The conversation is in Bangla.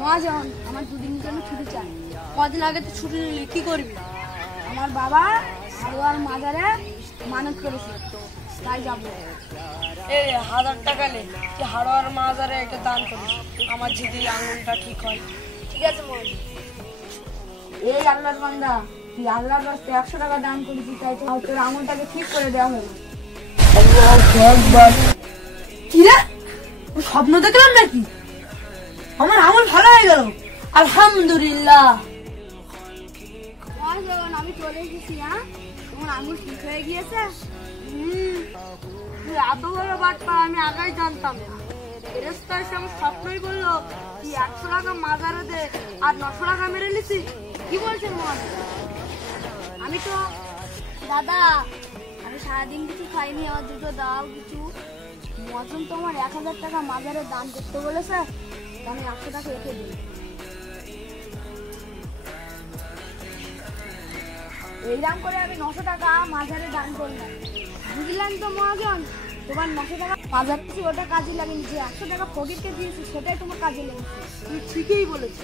মহাজন, আমার দুদিনের জন্য ছুটি চাই। কদিন আগে তো ছুটি নিলি, কি করবি? আমার বাবা হাড়োয়ার মাজারে মানত করেছে, তাই যাবো। এই 1000 টাকা নে, তুই হাড়োয়ার মাজারে একটা দান করিস, আমার যদি আঙুলটা ঠিক হয়। ঠিক আছে মহাজন। এই আল্লাহর বান্দা, তুই আল্লাহর রাস্তায় 100 টাকা দান করেছি, তাই তোর আঙুলটাকে ঠিক করে দেওয়া হলো। কি রে, স্বপ্ন দেখলাম নাকি? আমার আঙুল ভালো হয়ে গেল, আলহামদুলিল্লাহ। আমি চলে এসেছি। হ্যাঁ, তোমার আঙুল ঠিক হয়ে গিয়েছে। এত বড় বাটপা আমি আগেই জানতাম না। ফেরেশতা এসে আমার স্বপ্নই বললো তুই 100 টাকা মাজারে দে আর 900 টাকা মেরে নিছি। কি বলছেন মহাজন? আমি তো দাদা, আমি সারাদিন কিছু খাইনি, আমার দুটো দাও কিছু। মহাজন তোমার 1000 টাকা মাজারে দান করতে বলেছে, আমি 100 টাকা রেখে দিই। এইরকম করে আমি 900 টাকা মাজারে দান করলাম। বুঝলেন তো মহাজন, তোমার 900 টাকা মাজার দিয়েছি, ওটা কাজে লাগেনি। যে 100 টাকা ফকিরকে দিয়েছি সেটাই তোমার কাজে লেগেছে। তুমি ঠিকই বলেছো।